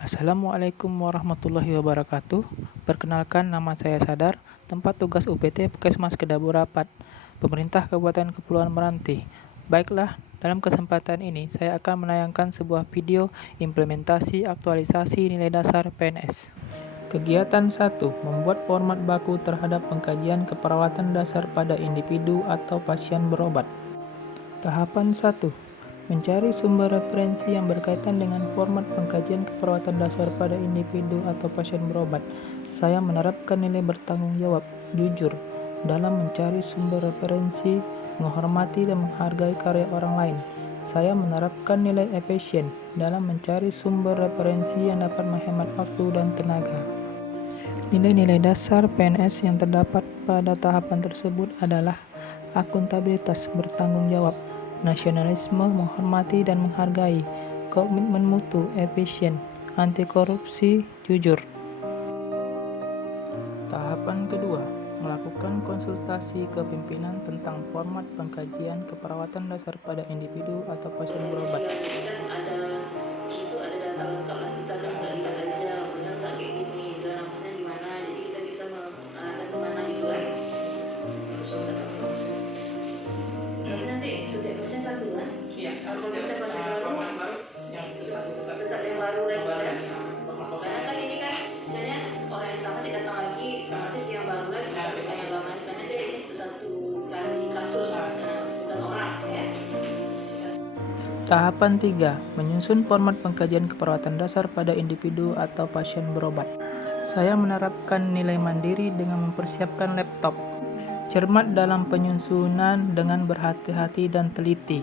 Assalamualaikum warahmatullahi wabarakatuh. Perkenalkan, nama saya Sadar, tempat tugas UPT Puskesmas Kedabur Rapat, Pemerintah Kabupaten Kepulauan Meranti. Baiklah, dalam kesempatan ini saya akan menayangkan sebuah video implementasi aktualisasi nilai dasar PNS. Kegiatan 1. Membuat format baku terhadap pengkajian keperawatan dasar pada individu atau pasien berobat. Tahapan 1. Mencari sumber referensi yang berkaitan dengan format pengkajian keperawatan dasar pada individu atau pasien berobat. Saya menerapkan nilai bertanggung jawab, jujur, dalam mencari sumber referensi, menghormati dan menghargai karya orang lain. Saya menerapkan nilai efisien dalam mencari sumber referensi yang dapat menghemat waktu dan tenaga. Nilai-nilai dasar PNS yang terdapat pada tahapan tersebut adalah akuntabilitas, bertanggung jawab, nasionalisme, menghormati dan menghargai, komitmen mutu, efisien, anti korupsi, jujur. Tahapan kedua, melakukan konsultasi ke pimpinan tentang format pengkajian keperawatan dasar pada individu atau pasien berobat. Ada data lengkap lah, kita kan nggak lihat aja benar nggak kayak gini, namanya di mana, jadi kita bisa ada kemana itu kan. Tapi nanti setiap pasien satu kan? Iya. Kalau misalnya pasien baru yang tetap yang baru lagi kan? Karena kan ini kan misalnya orang yang sama tidak datang lagi, otomatis yang baru lagi bukan yang lama, karena dia ini satu kali kasus, bukan orang ya. Tahapan 3. Menyusun format pengkajian keperawatan dasar pada individu atau pasien berobat. Saya menerapkan nilai mandiri dengan mempersiapkan laptop. Cermat dalam penyusunan dengan berhati-hati dan teliti.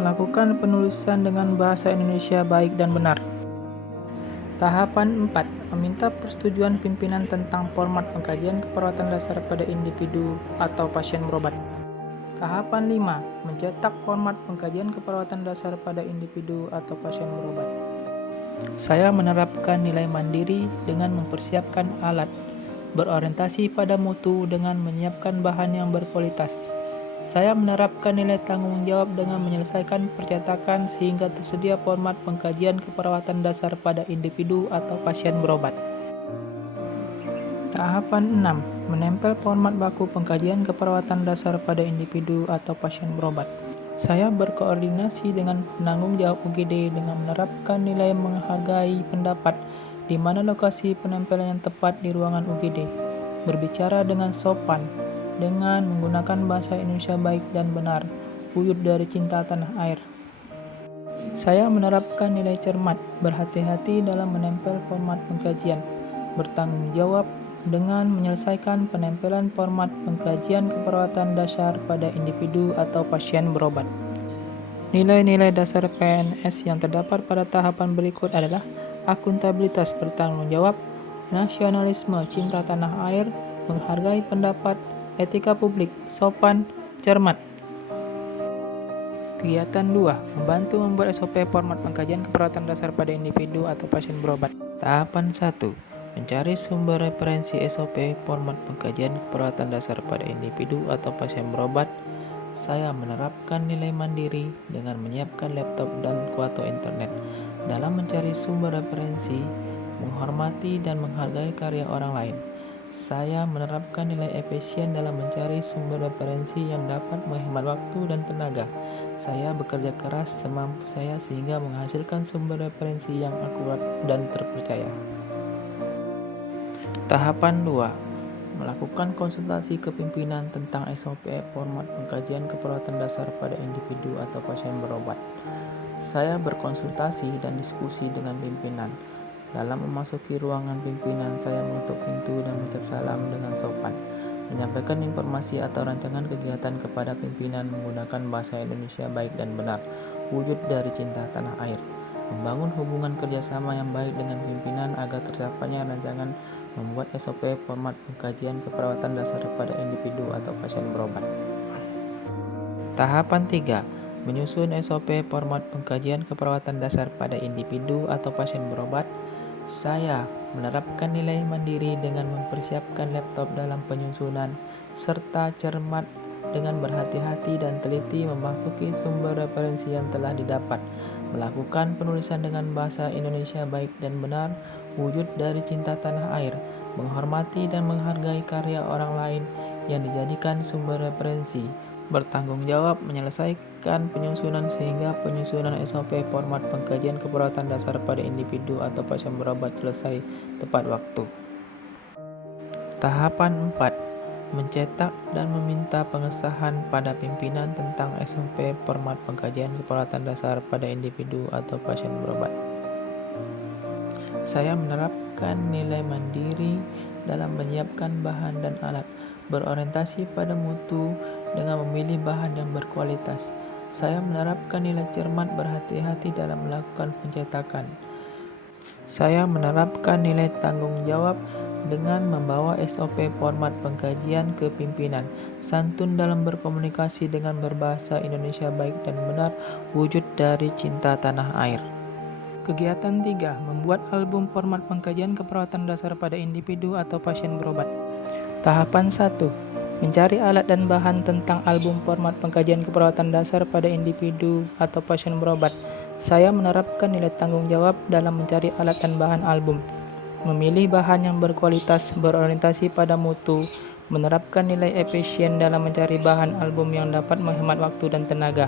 Melakukan penulisan dengan bahasa Indonesia baik dan benar. Tahapan 4. Meminta persetujuan pimpinan tentang format pengkajian keperawatan dasar pada individu atau pasien berobat. Tahapan 5. Mencetak format pengkajian keperawatan dasar pada individu atau pasien berobat. Saya menerapkan nilai mandiri dengan mempersiapkan alat, berorientasi pada mutu dengan menyiapkan bahan yang berkualitas. Saya menerapkan nilai tanggung jawab dengan menyelesaikan percetakan sehingga tersedia format pengkajian keperawatan dasar pada individu atau pasien berobat. Tahapan 6. Menempel format baku pengkajian keperawatan dasar pada individu atau pasien berobat. Saya berkoordinasi dengan penanggung jawab UGD dengan menerapkan nilai menghargai pendapat di mana lokasi penempelan yang tepat di ruangan UGD. Berbicara dengan sopan, dengan menggunakan bahasa Indonesia baik dan benar, wujud dari cinta tanah air. Saya menerapkan nilai cermat, berhati-hati dalam menempel format pengkajian, bertanggung jawab dengan menyelesaikan penempelan format pengkajian keperawatan dasar pada individu atau pasien berobat. Nilai-nilai dasar PNS yang terdapat pada tahapan berikut adalah akuntabilitas, bertanggung jawab, nasionalisme, cinta tanah air, menghargai pendapat, etika publik, sopan, cermat. Kegiatan 2. Membantu membuat SOP format pengkajian keperawatan dasar pada individu atau pasien berobat. Tahapan 1. Mencari sumber referensi SOP format pengkajian keperawatan dasar pada individu atau pasien berobat. Saya menerapkan nilai mandiri dengan menyiapkan laptop dan kuota internet dalam mencari sumber referensi, menghormati dan menghargai karya orang lain. Saya menerapkan nilai efisien dalam mencari sumber referensi yang dapat menghemat waktu dan tenaga. Saya bekerja keras semampu saya sehingga menghasilkan sumber referensi yang akurat dan terpercaya. Tahapan 2. Melakukan konsultasi ke pimpinan tentang SOP format pengkajian keperawatan dasar pada individu atau pasien berobat. Saya berkonsultasi dan diskusi dengan pimpinan. Dalam memasuki ruangan pimpinan, saya menutup pintu dan mengucap salam dengan sopan. Menyampaikan informasi atau rancangan kegiatan kepada pimpinan menggunakan bahasa Indonesia baik dan benar, wujud dari cinta tanah air. Membangun hubungan kerjasama yang baik dengan pimpinan agar tercapainya rancangan membuat SOP format pengkajian keperawatan dasar pada individu atau pasien berobat. Tahapan 3. Menyusun SOP format pengkajian keperawatan dasar pada individu atau pasien berobat. Saya menerapkan nilai mandiri dengan mempersiapkan laptop dalam penyusunan, serta cermat dengan berhati-hati dan teliti memasuki sumber referensi yang telah didapat. melakukan penulisan dengan bahasa Indonesia baik dan benar, wujud dari cinta tanah air, menghormati dan menghargai karya orang lain yang dijadikan sumber referensi, bertanggung jawab menyelesaikan penyusunan sehingga penyusunan SOP format pengkajian keperawatan dasar pada individu atau pasien berobat selesai tepat waktu. Tahapan 4. Mencetak dan meminta pengesahan pada pimpinan tentang SOP format pengkajian keperawatan dasar pada individu atau pasien berobat. Saya menerapkan nilai mandiri dalam menyiapkan bahan dan alat, berorientasi pada mutu dengan memilih bahan yang berkualitas. Saya menerapkan nilai cermat berhati-hati dalam melakukan pencetakan. Saya menerapkan nilai tanggung jawab dengan membawa SOP format pengkajian ke pimpinan, santun dalam berkomunikasi dengan berbahasa Indonesia baik dan benar, wujud dari cinta tanah air. Kegiatan 3. Membuat album format pengkajian keperawatan dasar pada individu atau pasien berobat. Tahapan 1. Mencari alat dan bahan tentang album format pengkajian keperawatan dasar pada individu atau pasien berobat. Saya menerapkan nilai tanggung jawab dalam mencari alat dan bahan album, memilih bahan yang berkualitas, berorientasi pada mutu, menerapkan nilai efisien dalam mencari bahan album yang dapat menghemat waktu dan tenaga.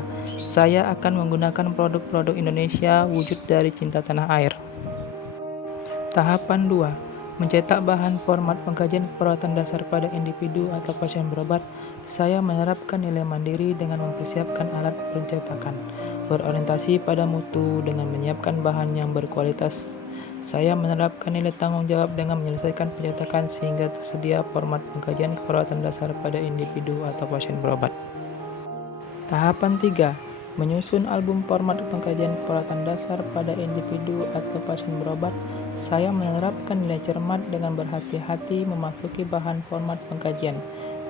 Saya akan menggunakan produk-produk Indonesia, wujud dari cinta tanah air. Tahapan 2. Mencetak bahan format pengkajian keperawatan dasar pada individu atau pasien berobat. Saya menerapkan nilai mandiri dengan mempersiapkan alat pencetakan, berorientasi pada mutu dengan menyiapkan bahan yang berkualitas. Saya menerapkan nilai tanggung jawab dengan menyelesaikan pencetakan sehingga tersedia format pengkajian keperawatan dasar pada individu atau pasien berobat. Tahapan 3. Menyusun album format pengkajian keperawatan dasar pada individu atau pasien berobat. Saya menerapkan nilai cermat dengan berhati-hati memasuki bahan format pengkajian,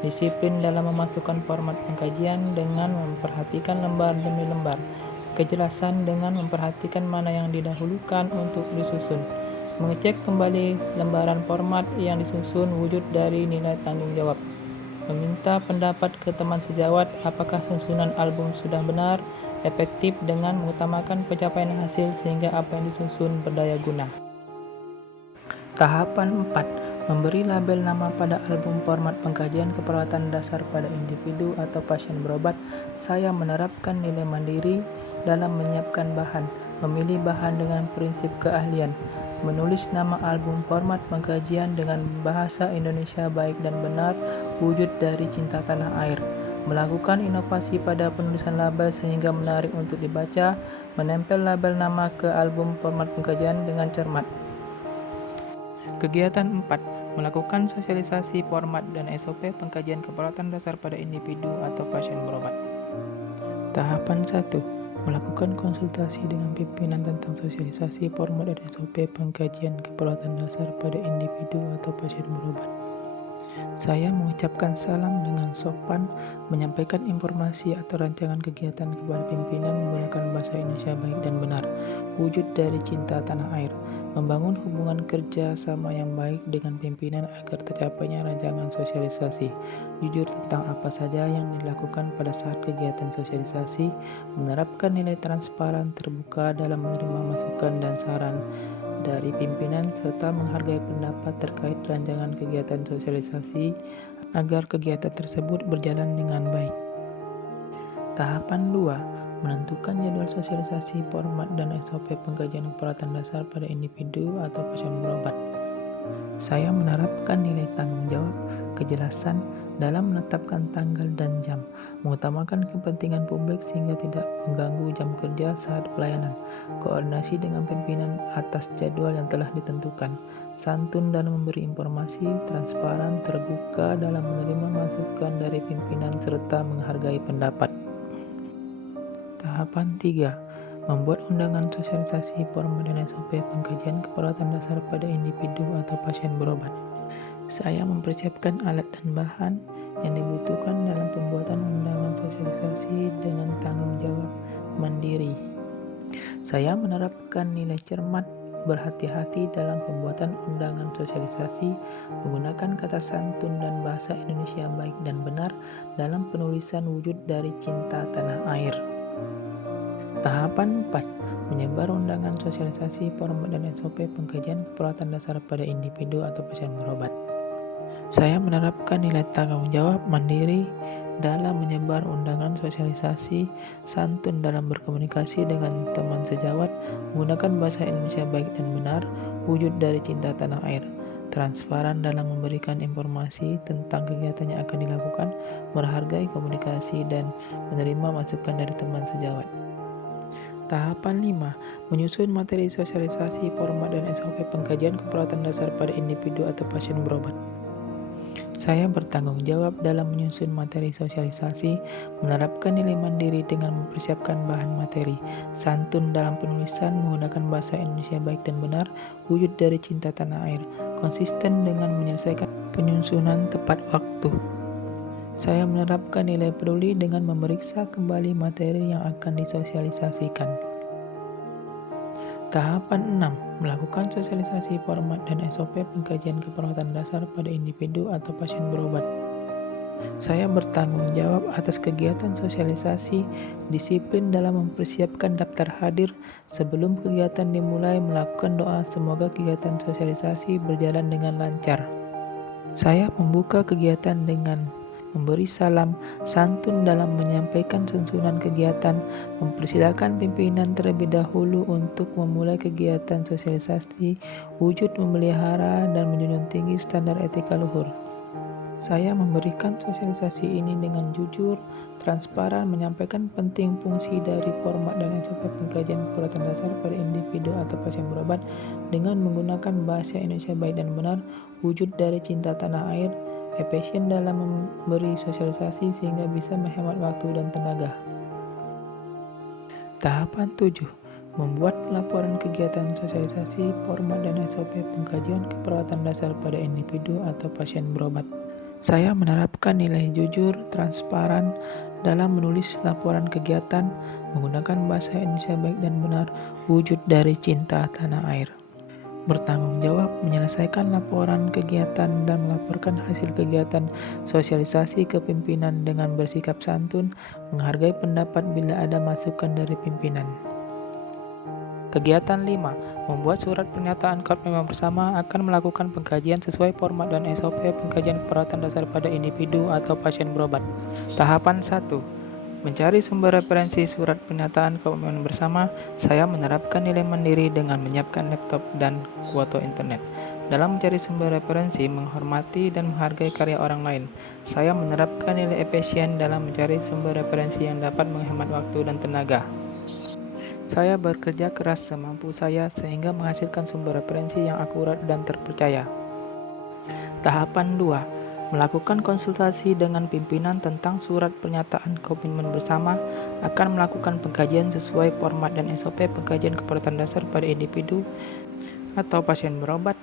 disiplin dalam memasukkan format pengkajian dengan memperhatikan lembar demi lembar, kejelasan dengan memperhatikan mana yang didahulukan untuk disusun, mengecek kembali lembaran format yang disusun, wujud dari nilai tanggung jawab, meminta pendapat ke teman sejawat apakah susunan album sudah benar, efektif dengan mengutamakan pencapaian hasil sehingga apa yang disusun berdaya guna. Tahapan 4. Memberi label nama pada album format pengkajian keperawatan dasar pada individu atau pasien berobat. Saya menerapkan nilai mandiri dalam menyiapkan bahan, memilih bahan dengan prinsip keahlian, menulis nama album format pengkajian dengan bahasa Indonesia baik dan benar, wujud dari cinta tanah air, melakukan inovasi pada penulisan label sehingga menarik untuk dibaca, menempel label nama ke album format pengkajian dengan cermat. Kegiatan 4. Melakukan sosialisasi format dan SOP pengkajian keperawatan dasar pada individu atau pasien berobat. Tahapan 1. Melakukan konsultasi dengan pimpinan tentang sosialisasi format dan SOP pengkajian keperawatan dasar pada individu atau pasien berobat. Saya mengucapkan salam dengan sopan, menyampaikan informasi atau rancangan kegiatan kepada pimpinan menggunakan bahasa Indonesia baik dan benar, wujud dari cinta tanah air, membangun hubungan kerja sama yang baik dengan pimpinan agar tercapainya rancangan sosialisasi, jujur tentang apa saja yang dilakukan pada saat kegiatan sosialisasi, menerapkan nilai transparan terbuka dalam menerima masukan dan saran dari pimpinan serta menghargai pendapat terkait rancangan kegiatan sosialisasi agar kegiatan tersebut berjalan dengan baik. Tahapan 2. Menentukan jadwal sosialisasi format dan SOP pengkajian keperawatan dasar pada individu atau pasien berobat. Saya menerapkan nilai tanggung jawab, kejelasan dalam menetapkan tanggal dan jam, mengutamakan kepentingan publik sehingga tidak mengganggu jam kerja saat pelayanan, koordinasi dengan pimpinan atas jadwal yang telah ditentukan, santun dalam memberi informasi, transparan, terbuka dalam menerima masukan dari pimpinan serta menghargai pendapat. Tahapan 3. Membuat undangan sosialisasi format dan SOP pengkajian keperawatan dasar pada individu atau pasien berobat. Saya mempersiapkan alat dan bahan yang dibutuhkan dalam pembuatan undangan sosialisasi dengan tanggung jawab mandiri. Saya menerapkan nilai cermat, berhati-hati dalam pembuatan undangan sosialisasi, menggunakan kata santun dan bahasa Indonesia baik dan benar dalam penulisan wujud dari cinta tanah air. Tahapan 4. Menyebar undangan sosialisasi format dan SOP pengkajian keperawatan dasar pada individu atau pasien berobat. Saya menerapkan nilai tanggung jawab mandiri dalam menyebar undangan sosialisasi, santun dalam berkomunikasi dengan teman sejawat, menggunakan bahasa Indonesia baik dan benar, wujud dari cinta tanah air, transparan dalam memberikan informasi tentang kegiatan yang akan dilakukan, menghargai komunikasi dan menerima masukan dari teman sejawat. Tahapan 5. Menyusun materi sosialisasi, format dan SOP pengkajian keperawatan dasar pada individu atau pasien berobat. Saya bertanggung jawab dalam menyusun materi sosialisasi, menerapkan nilai mandiri dengan mempersiapkan bahan materi, santun dalam penulisan menggunakan bahasa Indonesia baik dan benar, wujud dari cinta tanah air, konsisten dengan menyelesaikan penyusunan tepat waktu. Saya menerapkan nilai peduli dengan memeriksa kembali materi yang akan disosialisasikan. Tahapan 6. Melakukan sosialisasi format dan SOP pengkajian keperawatan dasar pada individu atau pasien berobat. Saya bertanggung jawab atas kegiatan sosialisasi, disiplin dalam mempersiapkan daftar hadir, sebelum kegiatan dimulai melakukan doa semoga kegiatan sosialisasi berjalan dengan lancar. Saya membuka kegiatan dengan memberi salam, santun dalam menyampaikan susunan kegiatan, mempersilakan pimpinan terlebih dahulu untuk memulai kegiatan sosialisasi, wujud memelihara dan menjunjung tinggi standar etika luhur. Saya memberikan sosialisasi ini dengan jujur, transparan, menyampaikan penting fungsi dari format dan SOP pengkajian keperawatan dasar pada individu atau pasien berobat dengan menggunakan bahasa Indonesia baik dan benar, wujud dari cinta tanah air, efisien dalam memberi sosialisasi sehingga bisa menghemat waktu dan tenaga. Tahapan 7. Membuat laporan kegiatan sosialisasi, format dan SOP pengkajian keperawatan dasar pada individu atau pasien berobat. Saya menerapkan nilai jujur, transparan dalam menulis laporan kegiatan, menggunakan bahasa Indonesia baik dan benar, wujud dari cinta tanah air. Bertanggung jawab menyelesaikan laporan kegiatan dan melaporkan hasil kegiatan sosialisasi ke pimpinan dengan bersikap santun, menghargai pendapat bila ada masukan dari pimpinan. Kegiatan 5. Membuat surat pernyataan komitmen bersama akan melakukan pengkajian sesuai format dan SOP pengkajian keperawatan dasar pada individu atau pasien berobat. Tahapan 1. Mencari sumber referensi surat pernyataan komitmen bersama. Saya menerapkan nilai mandiri dengan menyiapkan laptop dan kuota internet. Dalam mencari sumber referensi, menghormati dan menghargai karya orang lain. Saya menerapkan nilai efisien dalam mencari sumber referensi yang dapat menghemat waktu dan tenaga. Saya bekerja keras semampu saya sehingga menghasilkan sumber referensi yang akurat dan terpercaya. Tahapan 2. Melakukan konsultasi dengan pimpinan tentang surat pernyataan komitmen bersama, akan melakukan pengkajian sesuai format dan SOP pengkajian keperawatan dasar pada individu atau pasien berobat.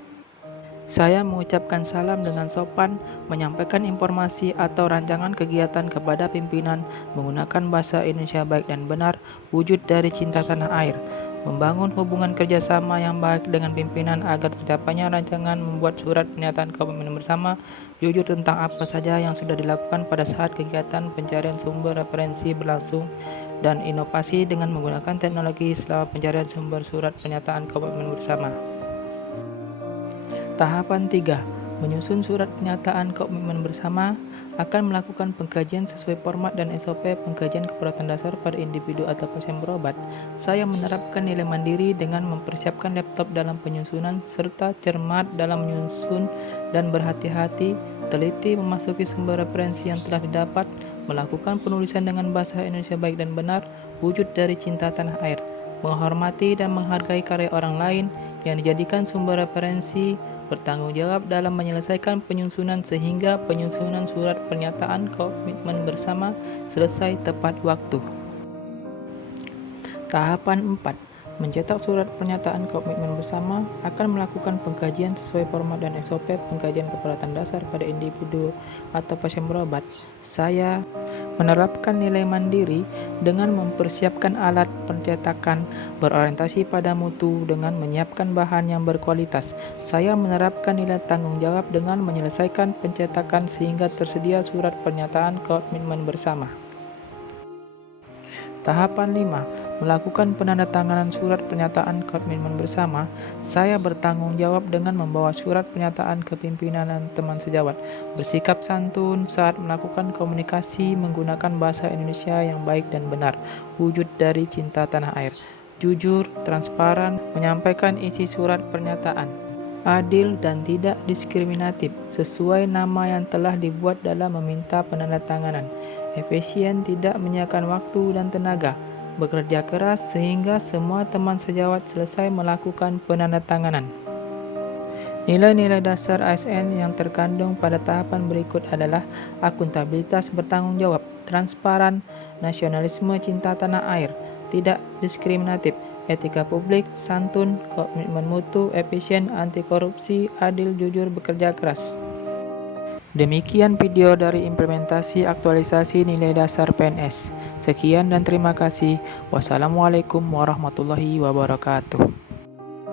Saya mengucapkan salam dengan sopan, menyampaikan informasi atau rancangan kegiatan kepada pimpinan menggunakan bahasa Indonesia baik dan benar, wujud dari cinta tanah air. Membangun hubungan kerjasama yang baik dengan pimpinan agar tercapainya rancangan membuat surat pernyataan komitmen bersama, jujur tentang apa saja yang sudah dilakukan pada saat kegiatan pencarian sumber referensi berlangsung, dan inovasi dengan menggunakan teknologi selama pencarian sumber surat pernyataan komitmen bersama. Tahapan 3. Menyusun surat pernyataan komitmen bersama, akan melakukan pengkajian sesuai format dan SOP pengkajian keperawatan dasar pada individu atau pasien berobat. Saya menerapkan nilai mandiri dengan mempersiapkan laptop dalam penyusunan serta cermat dalam menyusun dan berhati-hati, teliti memasuki sumber referensi yang telah didapat, melakukan penulisan dengan bahasa Indonesia baik dan benar, wujud dari cinta tanah air, menghormati dan menghargai karya orang lain yang dijadikan sumber referensi, bertanggung jawab dalam menyelesaikan penyusunan sehingga penyusunan surat pernyataan komitmen bersama selesai tepat waktu. Tahapan 4. Mencetak surat pernyataan komitmen bersama, akan melakukan pengkajian sesuai format dan SOP pengkajian keperawatan dasar pada individu atau pasien berobat. Saya menerapkan nilai mandiri dengan mempersiapkan alat pencetakan berorientasi pada mutu dengan menyiapkan bahan yang berkualitas. Saya menerapkan nilai tanggung jawab dengan menyelesaikan pencetakan sehingga tersedia surat pernyataan komitmen bersama. Tahapan 5. melakukan penandatanganan surat pernyataan komitmen bersama, saya bertanggung jawab dengan membawa surat pernyataan ke pimpinan dan teman sejawat, bersikap santun saat melakukan komunikasi menggunakan bahasa Indonesia yang baik dan benar, wujud dari cinta tanah air, jujur, transparan, menyampaikan isi surat pernyataan, adil dan tidak diskriminatif sesuai nama yang telah dibuat dalam meminta penandatanganan, efisien, tidak menyiapkan waktu dan tenaga, bekerja keras sehingga semua teman sejawat selesai melakukan penandatanganan. Nilai-nilai dasar ASN yang terkandung pada tahapan berikut adalah akuntabilitas bertanggung jawab, transparan, nasionalisme cinta tanah air, tidak diskriminatif, etika publik, santun, komitmen mutu, efisien, anti korupsi, adil, jujur, bekerja keras. Demikian video dari implementasi aktualisasi nilai dasar PNS. Sekian dan terima kasih. Wassalamualaikum warahmatullahi wabarakatuh.